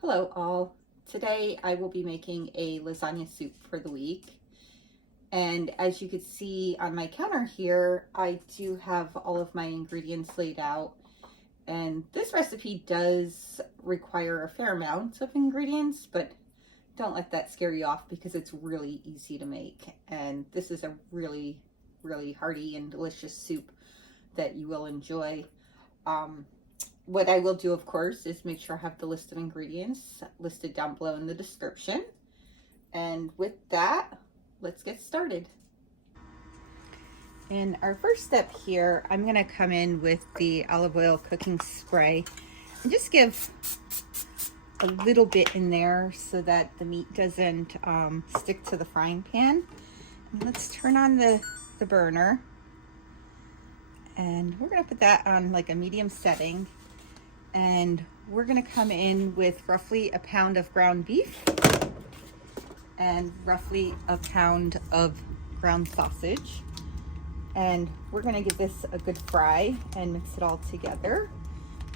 Hello all. Today I will be making a lasagna soup for the week. And as you can see on my counter here, I do have all of my ingredients laid out. And this recipe does require a fair amount of ingredients, but don't let that scare you off because it's really easy to make. And this is a really, really hearty and delicious soup that you will enjoy. What I will do, of course, is make sure I have the list of ingredients listed down below in the description. And with that, let's get started. In our first step here, I'm going to come in with the olive oil cooking spray and just give a little bit in there so that the meat doesn't stick to the frying pan. And let's turn on the burner. And we're going to put that on like a medium setting. And we're going to come in with roughly a pound of ground beef and roughly a pound of ground sausage. And we're going to give this a good fry and mix it all together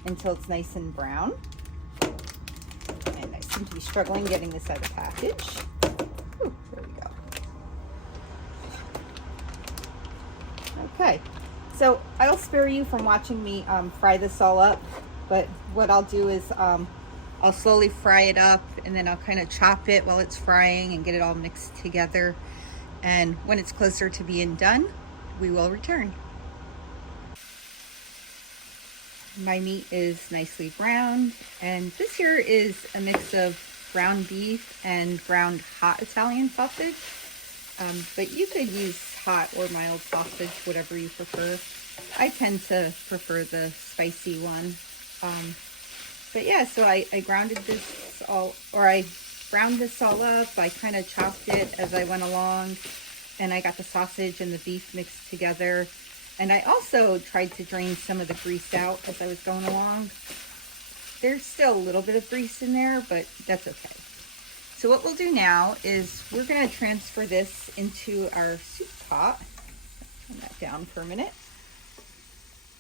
until it's nice and brown. And I seem to be struggling getting this out of the package. Ooh, there we go. Okay, so I'll spare you from watching me fry this all up. But what I'll do is I'll slowly fry it up and then I'll kind of chop it while it's frying and get it all mixed together. And when it's closer to being done, we will return. My meat is nicely browned, and this here is a mix of ground beef and ground hot Italian sausage. But you could use hot or mild sausage, whatever you prefer. I tend to prefer the spicy one. But yeah, so I grounded this all, or I browned this all up. I kind of chopped it as I went along, and I got the sausage and the beef mixed together. And I also tried to drain some of the grease out as I was going along. There's still a little bit of grease in there, but that's okay. So what we'll do now is we're going to transfer this into our soup pot. Turn that down for a minute.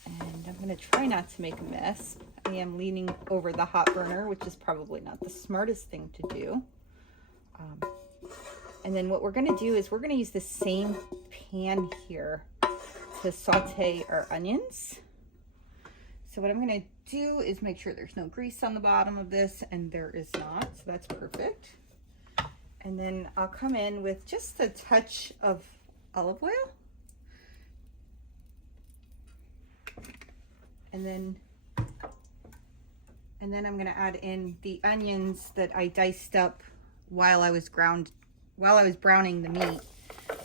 And I'm going to try not to make a mess. I am leaning over the hot burner, which is probably not the smartest thing to do. And then what we're going to do is we're going to use the same pan here to saute our onions. So what I'm going to do is make sure there's no grease on the bottom of this, and there is not, so that's perfect. And then I'll come in with just a touch of olive oil. And then I'm going to add in the onions that I diced up while I was browning the meat.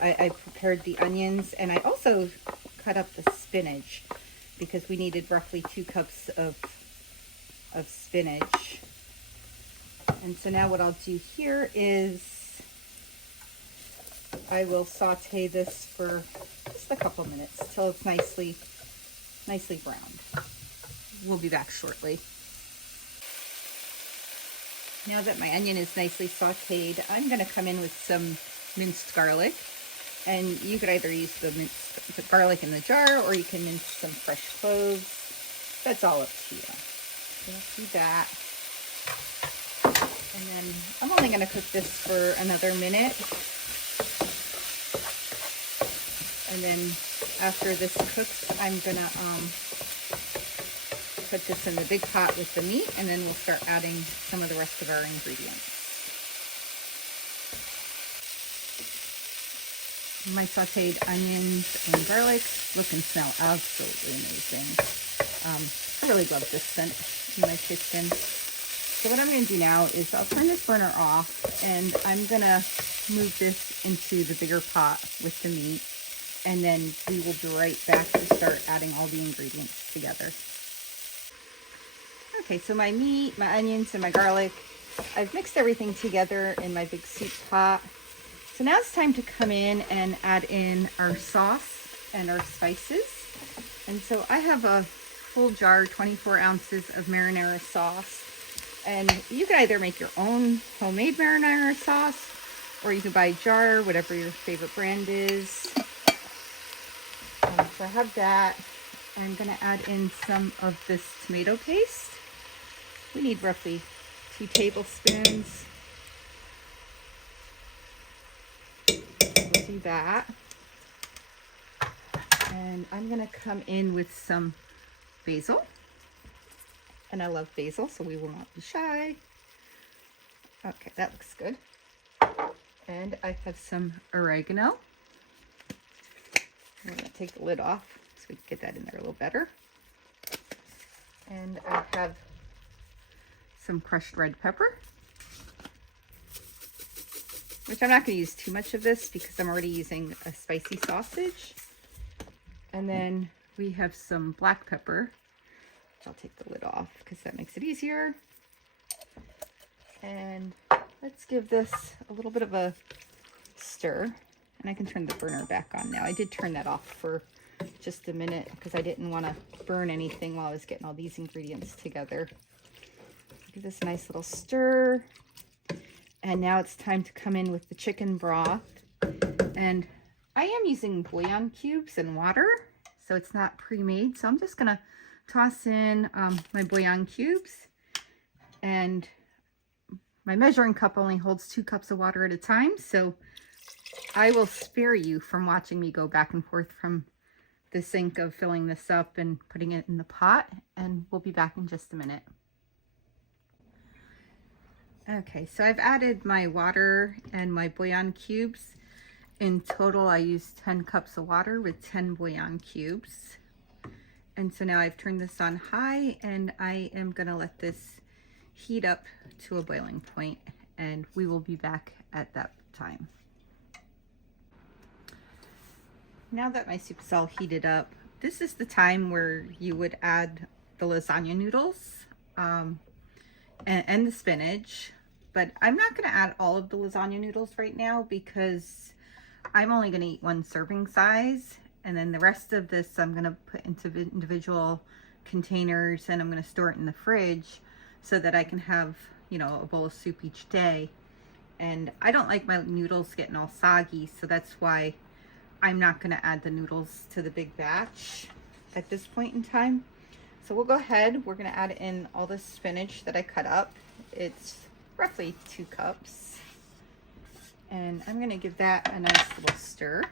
I prepared the onions, and I also cut up the spinach because we needed roughly 2 cups of spinach. And so now what I'll do here is I will saute this for just a couple minutes till it's nicely browned. We'll be back shortly. Now that my onion is nicely sauteed, I'm going to come in with some minced garlic. And you could either use the minced garlic in the jar, or you can mince some fresh cloves. That's all up to you. So let's do that. And then I'm only going to cook this for another minute. And then after this cooks, I'm going to put this in the big pot with the meat, and then we'll start adding some of the rest of our ingredients. My sauteed onions and garlic look and smell absolutely amazing. I really love this scent in my kitchen. So what I'm going to do now is I'll turn this burner off, and I'm going to move this into the bigger pot with the meat, and then we will be right back to start adding all the ingredients together. Okay, so my meat, my onions, and my garlic, I've mixed everything together in my big soup pot. So now it's time to come in and add in our sauce and our spices. And so I have a full jar, 24 ounces of marinara sauce. And you can either make your own homemade marinara sauce, or you can buy a jar, whatever your favorite brand is. So I have that. I'm going to add in some of this tomato paste. We need roughly 2 tablespoons. We'll do that. And I'm gonna come in with some basil. And I love basil, so we will not be shy. Okay, that looks good. And I have some oregano. I'm gonna take the lid off so we can get that in there a little better. And I have some crushed red pepper, which I'm not gonna use too much of this because I'm already using a spicy sausage. And then we have some black pepper, which I'll take the lid off because that makes it easier. And let's give this a little bit of a stir. And I can turn the burner back on now. I did turn that off for just a minute because I didn't want to burn anything while I was getting all these ingredients together. Give this a nice little stir. And now it's time to come in with the chicken broth. And I am using bouillon cubes and water, so it's not pre-made. So I'm just gonna toss in my bouillon cubes, and my measuring cup only holds 2 cups of water at a time. So I will spare you from watching me go back and forth from the sink of filling this up and putting it in the pot, and we'll be back in just a minute. Okay, so I've added my water and my bouillon cubes. In total, I used 10 cups of water with 10 bouillon cubes. And so now I've turned this on high, and I am gonna let this heat up to a boiling point, and we will be back at that time. Now that my soup is all heated up, this is the time where you would add the lasagna noodles and the spinach. But I'm not going to add all of the lasagna noodles right now because I'm only going to eat 1 serving size. And then the rest of this I'm going to put into individual containers, and I'm going to store it in the fridge so that I can have, you know, a bowl of soup each day. And I don't like my noodles getting all soggy, so that's why I'm not going to add the noodles to the big batch at this point in time. So we'll go ahead. We're going to add in all the spinach that I cut up. It's roughly 2 cups. And I'm going to give that a nice little stir.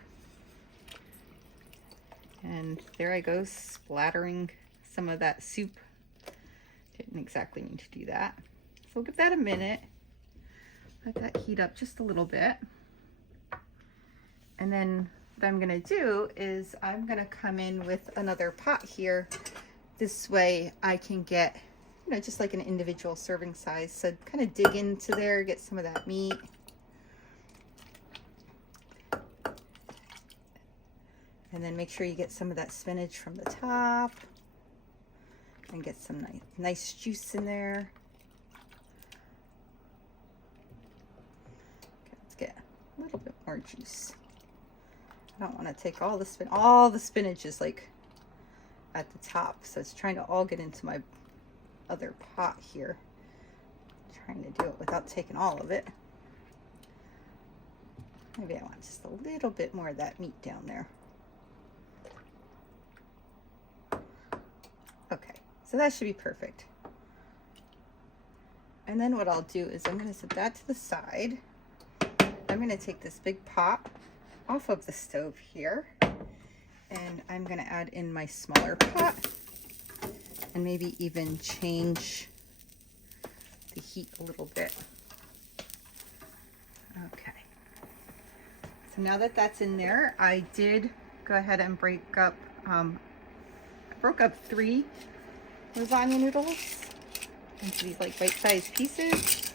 And there I go, splattering some of that soup. Didn't exactly need to do that. So we'll give that a minute. Let that heat up just a little bit. And then what I'm going to do is I'm going to come in with another pot here. This way I can get, you know, just like an individual serving size. So kind of dig into there, get some of that meat. And then make sure you get some of that spinach from the top. And get some nice juice in there. Okay, let's get a little bit more juice. I don't want to take all the spinach. All the spinach is like at the top, so it's trying to all get into my other pot here. Trying to do it without taking all of it. Maybe I want just a little bit more of that meat down there. Okay, so that should be perfect. And then what I'll do is I'm going to set that to the side. I'm going to take this big pot off of the stove here, and I'm going to add in my smaller pot and maybe even change the heat a little bit. Okay, so now that that's in there, I did go ahead and break up I broke up 3 lasagna noodles into these like bite-sized pieces.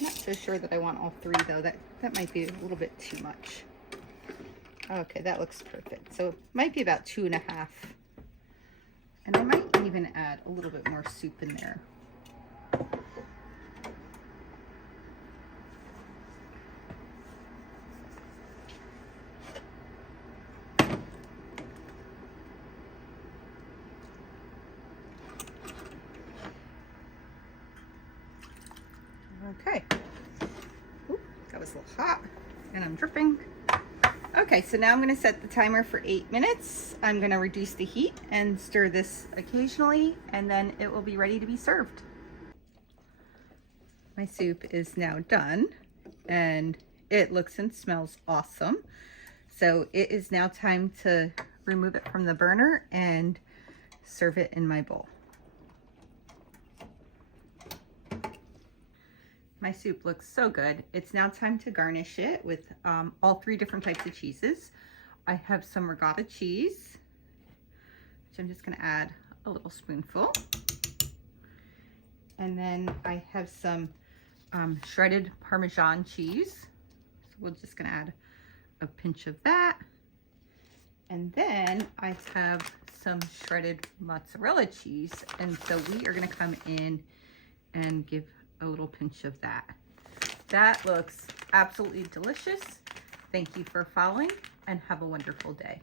Not so sure that I want all 3 though. That might be a little bit too much. Okay, that looks perfect. So it might be about 2.5. And I might even add a little bit more soup in there. Okay. Ooh, that was a little hot and I'm dripping. Okay, so now I'm going to set the timer for 8 minutes. I'm going to reduce the heat and stir this occasionally, and then it will be ready to be served. My soup is now done and it looks and smells awesome. So it is now time to remove it from the burner and serve it in my bowl. My soup looks so good. It's now time to garnish it with all 3 different types of cheeses. I have some ricotta cheese, which I'm just gonna add a little spoonful. And then I have some shredded Parmesan cheese. So we're just gonna add a pinch of that. And then I have some shredded mozzarella cheese. And so we are gonna come in and give a little pinch of that. That looks absolutely delicious. Thank you for following and have a wonderful day.